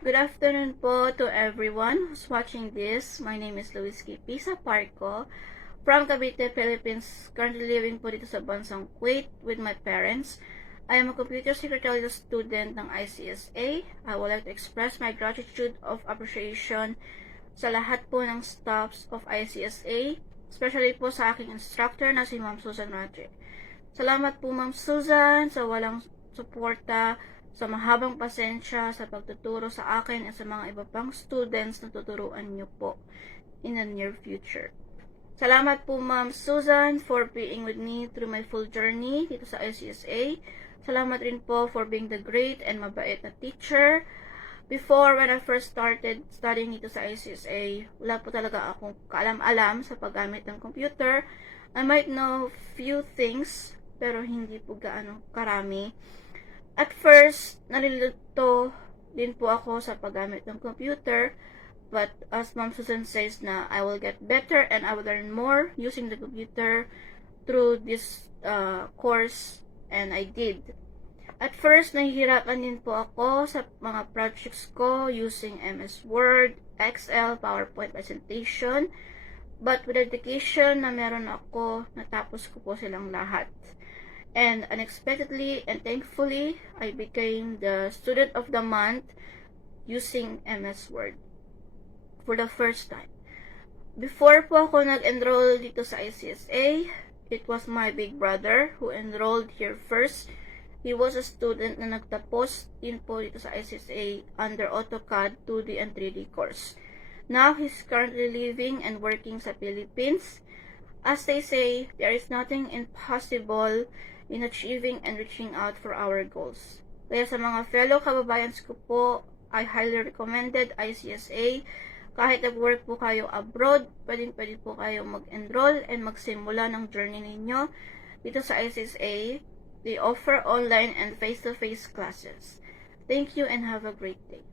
Good afternoon po to everyone who's watching this. My name is Luis Pisa Parco from Cavite, Philippines. Currently living po dito sa bansang Kuwait with my parents. I am a computer secretary student ng ICSA. I would like to express my gratitude of appreciation sa lahat po ng staffs of ICSA, especially po sa aking instructor na si Ma'am Susan Rache. Salamat po Ma'am Susan sa walang suporta, sa mahabang pasensya sa pagtuturo sa akin at sa mga iba pang students na tuturuan niyo po in the near future. Salamat po Ma'am Susan for being with me through my full journey dito sa ICSA. Salamat rin po for being the great and mabait na teacher. Before, when I first started studying dito sa ICSA, wala po talaga akong kaalam-alam sa paggamit ng computer. I might know few things, pero hindi po gaano karami. At first, nalilito din po ako sa paggamit ng computer. But as Ma'am Susan says na I will get better and I will learn more using the computer through this course, and I did. At first, nahihirapan din po ako sa mga projects ko using MS Word, Excel, PowerPoint presentation. But with dedication na meron ako, natapos ko po silang lahat. And unexpectedly and thankfully, I became the Student of the Month using MS Word for the first time. Before po ako nag-enroll dito sa ICSA, it was my big brother who enrolled here first. He was a student na nagtapos din po dito sa ICSA under AutoCAD 2D and 3D course. Now, he's currently living and working sa Philippines. As they say, there is nothing impossible in achieving and reaching out for our goals. Kaya sa mga fellow kababayans ko po, I highly recommended ICSA. Kahit nag-work po kayo abroad, pwede po kayo mag-enroll and magsimula ng journey ninyo dito sa ICSA. They offer online and face-to-face classes. Thank you and have a great day.